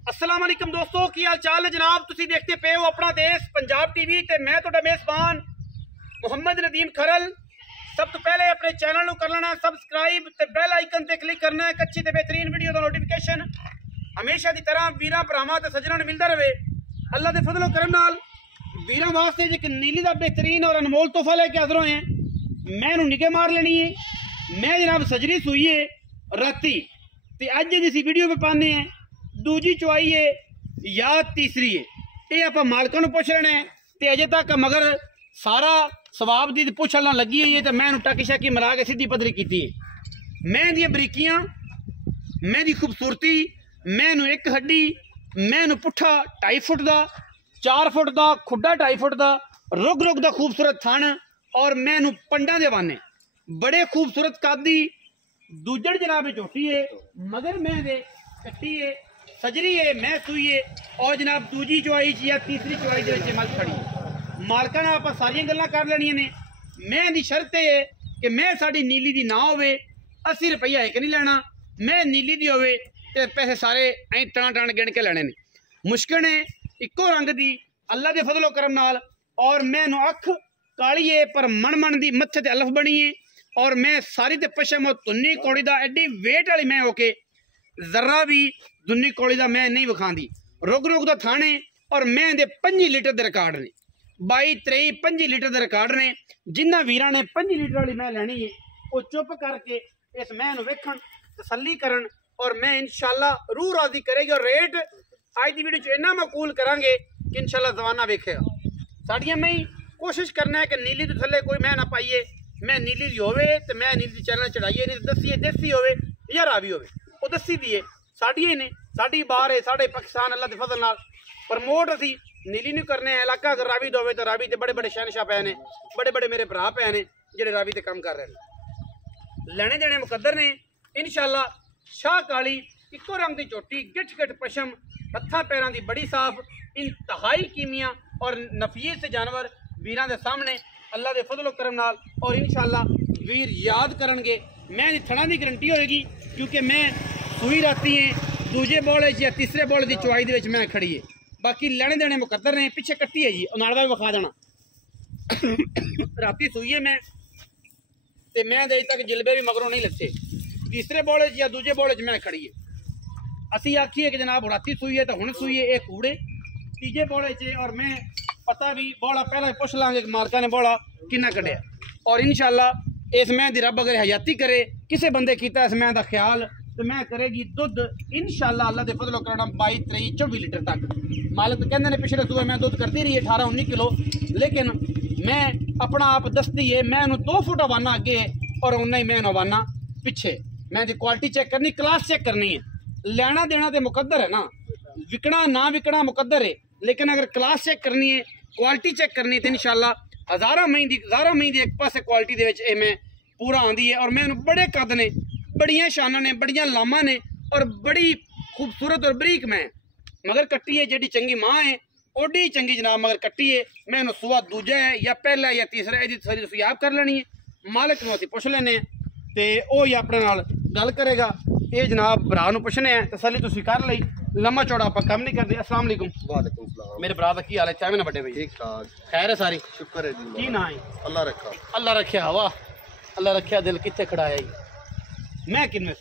अस्सलाम वालेकुम दोस्तों, की हाल चाल है जनाब। तुसी देखते पे हो अपना देश पंजाब टीवी ते मैं तुहाडा मेज़बान मुहम्मद नदीम खरल। सब तो पहले अपने चैनल नूं कर लेना सबसक्राइब ते बेल आइकन ते क्लिक करना है। अच्छी ते बेहतरीन वीडियो दा नोटिफिकेशन हमेशा की तरह वीरां भरावां ते सज्जनां नूं मिलदा रहे। अल्लाह दे फजलो करम नाल वीरां वास्ते जे नीली दा बेहतरीन और अनमोल तोहफा लेके हाज़र होए हैं। मैं नूं निगाह मार लेनी है। मैं जनाब सजरी सूई है राती ते अज जिस वीडियो पे पाने हैं दूजी चुआई है या तीसरी है, ये आप मालकों पूछ लेना है। तो अजे तक मगर सारा सवाब की पुछ हलना लगी हुई है। तो मैं टाकी शाकी मिला के सीधी पदरी की है। मैं दी बरीकियां, मैं दी खूबसूरती, मैं एक हड्डी, मैं पुट्ठा 2.5 फुट का, 4 फुट का खुडा 2.5 फुट का, रुग रुग का खूबसूरत थन और मैं पंडा दे वाने बड़े खूबसूरत कादी दूजड़ जनाब झोटी है मगर मैं दे कट्टी है सजरी है मैं सूई है और जनाब दूजी चुआई या तीसरी चुआई के मल खड़ी है। मालका ने आप सारिया गल्लां कर लेनिया ने। मैं दी शर्त है कि मैं साड़ी नीली दी ना होवे, 80 रुपया एक नहीं लेना। मैं नीली दी होवे ते पैसे सारे ऐ टन टन गिन के लेने ने। मुश्किल है इको रंग दी अल्लाह के फजलो करम नाल और मैनू अख काली है पर मन मन दी मत्थे ते अलफ बनी है और मैं सारी ते पशम और तुन्नी कौड़ी दा एडी वेट वाली मैं होके जरा भी दुन्नी कौड़ी दा मैं नहीं विखांदी। रुग रुग दा थाने और मैं दे 5 लीटर दे रिकॉर्ड ने 22 23 5 लीटर दे रिकॉर्ड ने। जिन्ना वीरां ने 5 लीटर वाली मैं लैनी है वो चुप करके इस मैं नूं वेखण तसल्ली करन और मैं इंशाअल्लाह रूह राजी करेगी। और रेट आज की वीडियो इन्ना मकूल करांगे कि इंशाअल्लाह जमाना वेखेगा। साडियां मैं कोशिश करना है कि नीली तो थले कोई मैं ना पाइए। मैं नीली दी होवे ते मैं नीली दी चैनल चढ़ाइए, नहीं दसी देसी होवे या रावी होवे वो दसी दी है। साड़ी ने साड़ी बाहर है साढ़े पाकिस्तान अल्लाह के फजल नाल प्रमोट असी नीली नहीं करने। इलाका अगर रावी दोवे तो रावी ते बड़े बड़े शहनशाह पे ने, बड़े बड़े मेरे भरा पे ने जेडे रावी ते काम कर रहे हैं। लेने देने मुकद्दर ने इंशाअल्लाह। शाह काली इको रंग की चोटी गिठ गिठ पशम हत्था पैरों की बड़ी साफ इंतहाई कीमिया और नफीस जानवर वीरां दे सामने अल्लाह के फजलो करम नाल और इंशाअल्लाह वीर याद करनगे। मैं थणा की गारंटी होएगी क्योंकि मैं सूई राती है दूजे बॉल या तीसरे बॉल की चुआई दे विच मैं खड़ी है। बाकी लेने देने मुकद्दर ने। पिछे कट्टी है जी नाल दा भी विखा देना। राती सूई है मैं ते मैं अजे तक जिलबे भी मगरों नहीं लथे। तीसरे बॉल या दूजे बॉल मैं खड़ी है। असी आखिए कि जनाब राती सूई है तो हुण सूई है ये कूड़े तीजे बॉल और मैं पता भी बौला पहला पुछ लांगे मालका ने बौला किन्ना कढ़िया। और इंशाअल्लाह इस मैं दी रब अगर हयाती करे किसी बंदे कीता इस मैं दा ख्याल तो मैं करेगी दुध इंशाअल्लाह अल्लाह दे फजलो करना 22 23 24 लीटर तक। मालिक कहते हैं पिछले सुबह मैं दुध करती रही 18 19 किलो, लेकिन मैं अपना आप दसती है मैं 2 फुट अवाना अगे और उन्ना ही मैं अवाना पिछे। मैं दी क्वालिटी चेक करनी, क्लास चेक करनी है। लेना देना तो मुकद्दर है ना, विकना ना विकना मुकद्दर है, लेकिन अगर क्लास चेक करनी है क्वालिटी चेक करनी तो इंशाअल्लाह हज़ारा मई दी एक पासे क्वालिटी दे विच मैं पूरा आंदी है। और मैं बड़े कद ने, बड़ियां शाना ने, बड़ियां लामा ने और बड़ी खूबसूरत और बरीक मैं मगर कट्टी है जेडी चंगी माँ है ओडी चंगी जनाब मगर कट्टी है। मैं सुबह दूजा है या पहला या तीसरा यदि सारी तुसीं आप कर लेनी है। मालिक नूं असीं पुछ लेने ते ओ ही अपने नाल गल करेगा। ये जनाब भरा नूं पुछने हैं तसल्ली तुसीं कर लई, लम्मा चौड़ा आप काम नहीं करते। अस्सलाम वालेकुम। वालेकुम सलाम। मेरे भरा दा की हाल है? चाहे ना बड़े भाई ठीक ठाक खैर है सारी? शुक्र है जी। की ना है? अल्लाह रखा। अल्लाह रखिया हवा अल्लाह रखिया दिल कितने खड़ाया जी। मैं किनमें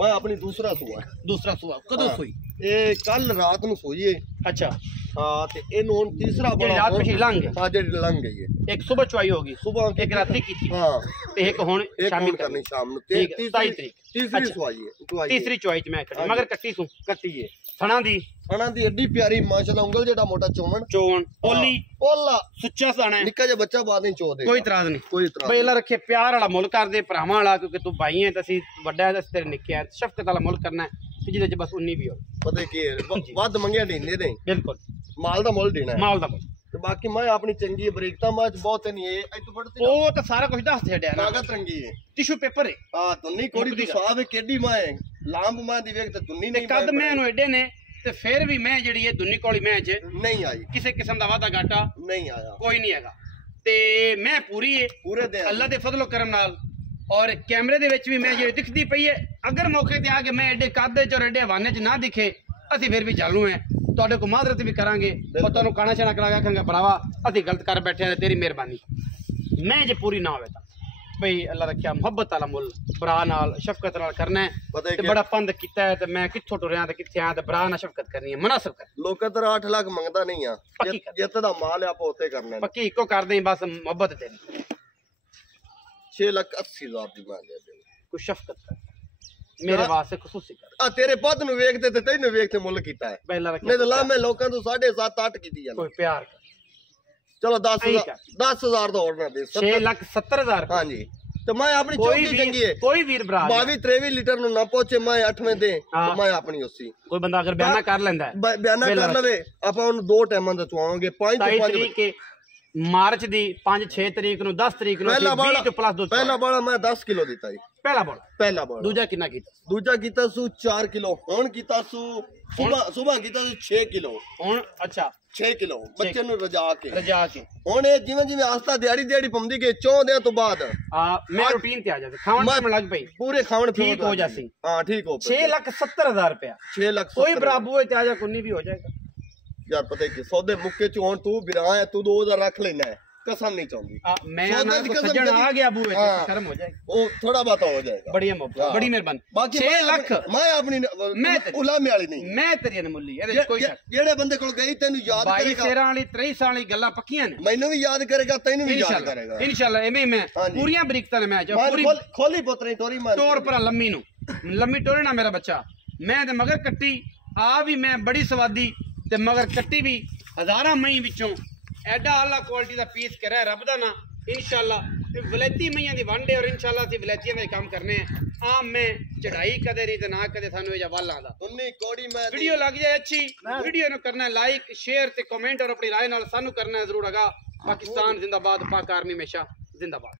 मैं अपनी दूसरा सुआ दूसरा सुआ कदों हाँ। सुई? ये कल रात नूं सोई है। अच्छा हाँ ते इन्हू हुण तीसरा बड़ा रात पिछली लंघ गई। हाँ जेडी लंघ गई है। एक सुबह चुआई होगी, सुबह एक राती की थी हाँ ते एक हुण एक शामी और करनी शाम नूं। ठीक है, 27 तरीक। तीसरी अच्छा। सुआई है तीसरी चुआई च मैं खड़ी मगर कट्टी सू कट्टी है। थणा दी खाना दी एडी प्यारी माशाल्लाह उंगल जेड़ा मोटा चोमन चोन ओली ओला सुच्चा साना है, निक्का जिहा बच्चा बाद नहीं चो दे कोई इतराज नहीं। कोई इतराज बई अल्लाह रखे प्यार वाला मुल्क कर दे भरावां वाला, क्योंकि तू भाई है तसी वड्डा है तेरे निक्के है। शफकत वाला मुल्क करना है जिहदे च बस उन्नी भी हो। पता की है वध मंगिया देंदे नहीं, बिल्कुल माल दा मुल देना है। माल दा मुल ते बाकी मैं अपनी चंगी बरीकता मैं बहुत नहीं है अज तो बढ़ती ਉਹ ਤਾਂ ਸਾਰਾ ਕੁਝ ਦੱਸ ਛੱਡਿਆ ਨਾ। ताकत रंगी है ਟਿਸ਼ੂ ਪੇਪਰ ਹੈ हां दुन्नी कोड़ी दी स्वाद है केडी मैं लांब मैं दी वेख ते दुन्नी ਤੇ नहीं ਕਦ ਮੈਂ ਇਹਨੂੰ ਐਡੇ ਨੇ ਤੇ ਫਿਰ ਵੀ ਮੈਂ ਜਿਹੜੀ ਇਹ ਦੁੰਨੀ ਕੋਲੀ ਮੈਂ ਚ नहीं आई ਕਿਸੇ ਕਿਸਮ ਦਾ ਵਾਦਾ ਘਾਟਾ नहीं आया ਕੋਈ ਨਹੀਂ ਹੈਗਾ ਤੇ ਮੈਂ ਪੂਰੀ ਹੈ पूरे दे ਅੱਲਾ ਦੇ ਫਜ਼ਲੋ ਕਰਮ ਨਾਲ। और कैमरे दे विच भी मैं ਜਿਹੜੀ दिखदी पई है अगर मौके ते आ के मैं एडे कादे च और एडे हवाने च ना दिखे ਅਸੀਂ ਫਿਰ ਵੀ ਚਾਲੂ ਹੈ ਤੁਹਾਡੇ ਕੋ ਮਾਦਰਤ ਵੀ ਕਰਾਂਗੇ ਔਰ ਤੁਹਾਨੂੰ ਕਾਣਾ ਛਾਣਾ ਕਰਾ ਕੇ ਆਖਾਂਗੇ ਭਰਾਵਾ ਅਸੀਂ ਗਲਤ ਕਰ ਬੈਠੇ ਹਾਂ ਤੇਰੀ ਮਿਹਰਬਾਨੀ ਮੈਂ ਜੇ ਪੂਰੀ ਨਾ ਹੋਵੇ ਤਾਂ ਬਈ ਅੱਲਾ ਰੱਖਿਆ ਮੁਹੱਬਤ ਵਾਲਾ ਮੁੱਲ ਭਰਾ ਨਾਲ ਸ਼ਫਕਤ ਨਾਲ ਕਰਨਾ ਹੈ ਤੇ ਬੜਾ ਪੰਦ ਕੀਤਾ ਹੈ ਤੇ ਮੈਂ ਕਿੱਥੋਂ ਟੁਰਿਆ ਤੇ ਕਿੱਥੇ ਆਇਆ ਤੇ ਭਰਾ ਨਾਲ ਸ਼ਫਕਤ ਕਰਨੀ ਹੈ ਮਨਾਸਬ ਕਰ ਲੋਕਾਂ ਤੇ 8 ਲੱਖ ਮੰਗਦਾ ਨਹੀਂ ਆ ਜਿੱਤ ਦਾ ਮਾਲ ਆਪਾਂ ਉੱਤੇ ਕਰਨਾ ਪੱਕੀ ਇੱਕੋ ਕਰਦੇ ਬਸ ਮੁਹੱਬਤ ਤੇਰੀ 6,80,000 ਦੀ ਮੰਗ ਹੈ ਕੋਈ ਸ਼ਫਕਤ ਕਰ ਮੇਰੇ ਵਾਸਤੇ ਖਸੂਸੀ ਕਰ ਆ ਤੇਰੇ ਪੱਦ ਨੂੰ ਵੇਖਦੇ ਤੇ ਤੈਨੂੰ ਵੇਖ ਕੇ ਮੁੱਲ ਕੀਤਾ ਹੈ ਪਹਿਲਾਂ ਨਹੀਂ ਤਾਂ ਲਾ ਮੈਂ ਲੋਕਾਂ ਤੋਂ 7.5 8 ਕੀਤੀ ਜਾਂਦਾ ਕੋਈ ਪਿਆਰ ਕਰ ਚਲੋ 10,000 ਦਾ ਹੋਰ ਨਾ ਦੇ 6,70,000 ਹਾਂਜੀ ਤੇ ਮੈਂ ਆਪਣੀ ਚੌਕੀ ਚੰਗੀ ਹੈ ਕੋਈ ਵੀਰ ਭਰਾ 22-23 ਲੀਟਰ ਨੂੰ ਨਾ ਪਹੁੰਚੇ ਮੈਂ 8ਵੇਂ ਦੇ ਮੈਂ ਆਪਣੀ ਉਸੀ ਕੋਈ ਬੰਦਾ ਅਗਰ ਬਿਆਨਾ ਕਰ ਲੈਂਦਾ ਹੈ ਬਿਆਨਾ ਕਰ ਲਵੇ ਆਪਾਂ ਉਹਨੂੰ 2 ਟਾਈਮਾਂ ਦਾ ਚਵਾਵਾਂਗੇ 5 ਤੋਂ 5 ਤਰੀਕ ਮਾਰਚ ਦੀ 5-6 ਤਰੀਕ ਨੂੰ 10 ਤਰੀਕ ਨੂੰ 20 ਤੋਂ ਪਲੱਸ 2 ਪਹਿਲਾ ਬਾਲਾ ਮੈਂ 10 ਕਿਲੋ ਦਿੱਤਾ ਜੀ ਪਹਿਲਾ ਬਾਲਾ ਦੂਜਾ ਕਿੰਨਾ ਕੀਤਾ ਦੂਜਾ ਕੀਤਾ ਸੂ 4 ਕਿਲੋ ਹੁਣ ਕੀਤਾ ਸੂ ਸੁਬਾ ਕੀਤਾ ਸੂ 6 ਕਿਲੋ ਹੁਣ ਅੱਛਾ 6 ਕਿਲੋ ਬੱਚੇ ਨੂੰ ਰਜਾ ਕੇ ਹੁਣ ਇਹ ਜਿਵੇਂ ਆਸਤਾ ਦਿਹਾੜੀ ਪੰਦੀ ਕੇ ਚੋਂਦਿਆਂ ਤੋਂ ਬਾਅਦ ਮੈਂ ਰੂਟੀਨ ਤੇ ਆ ਜਾਂਦੇ ਖਾਣ ਪੀਣ ਲੱਗ ਪਈ ਪੂਰੇ ਖਾਣ ਠੀਕ ਹੋ ਜਾਸੀ ਹਾਂ ਠੀਕ ਹੋ 6,70,000 रुपया 6 ਲੱਖ ਕੋਈ ਬਰਾਬੂ ਹੈ ਤੇ ਆ ਜਾ ਕੁੰਨੀ ਵੀ ਹੋ ਜਾਏਗਾ यार पता है कि सौदे मुक्के च हुन तू बिरा है तू 2000 रख लेना है कसम नहीं चाहूंगी मैं ना सज्जन आ गया अबू शर्म हो जाएगी वो थोड़ा बात हो जाएगा बढ़िया मोहब्बत बड़ी मेहरबानी 6 लाख मैं अपनी मैं उलामे वाली नहीं मैं तेरी अनमुल्ली ਇਹਦੇ ਕੋਈ ਸ਼ੱਕ ਜਿਹੜੇ ਬੰਦੇ ਕੋਲ ਗਈ ਤੈਨੂੰ ਯਾਦ ਕਰੇਗਾ 22 ਵਾਲੀ 23 ਵਾਲੀ ਗੱਲਾਂ ਪੱਕੀਆਂ ਨੇ ਮੈਨੂੰ ਵੀ ਯਾਦ ਕਰੇਗਾ ਤੈਨੂੰ ਵੀ ਯਾਦ ਕਰੇਗਾ ਇਨਸ਼ਾਅੱਲਾ ਐਵੇਂ ਮੈਂ ਪੂਰੀਆਂ ਬਰੀਕਤਾਂ ਨੇ ਮੈਂ ਪੂਰੀ ਖੋਲੀ ਪੁੱਤਰੀ ਟੋਰੀ ਮਾਰ ਟੋਰ ਪਰ ਲੰਮੀ ਨੂੰ ਲੰਮੀ ਟੋਰੇ ਨਾ ਮੇਰਾ ਬੱਚਾ ਮੈਂ ਤੇ ਮਗਰ ਕੱਟੀ ਆ ਵੀ ਮੈਂ ਬੜੀ ਸਵਾਦੀ ਤੇ ਮਗਰ ਕੱਟੀ ਵੀ ਹਜ਼ਾਰਾਂ ਮਈ ਵਿੱਚੋਂ ਐਡਾ ਆਲਾ ਕੁਆਲਿਟੀ ਦਾ ਪੀਸ ਕਰਿਆ ਰੱਬ ਦਾ ਨਾ ਇਨਸ਼ਾਅੱਲਾ ਤੇ ਵਲੈਤੀ ਮਈਆਂ ਦੀ ਵੰਡੇ ਔਰ ਇਨਸ਼ਾਅੱਲਾ ਅਸੀਂ ਵਲੈਤੀਆਂ ਦੇ ਕੰਮ ਕਰਨੇ ਆ ਆਮ ਮੈਂ ਚੜਾਈ ਕਦੇ ਨਹੀਂ ਤੇ ਨਾ ਕਦੇ ਸਾਨੂੰ ਇਹ ਜਵਾਲਾਂ ਦਾ 19 ਕੋੜੀ ਮੈਂ ਵੀਡੀਓ ਲੱਗ ਜਾਏ ਅੱਛੀ ਵੀਡੀਓ ਨੂੰ ਕਰਨਾ ਲਾਈਕ ਸ਼ੇਅਰ ਤੇ ਕਮੈਂਟ ਔਰ ਆਪਣੀ ਰਾਏ ਨਾਲ ਸਾਨੂੰ ਕਰਨਾ ਜ਼ਰੂਰ ਹੈਗਾ ਪਾਕਿਸਤਾਨ ਜ਼ਿੰਦਾਬਾਦ ਪਾਕ ਆਰਮੀ ਹਮੇਸ਼ਾ ਜ਼ਿੰਦਾਬਾਦ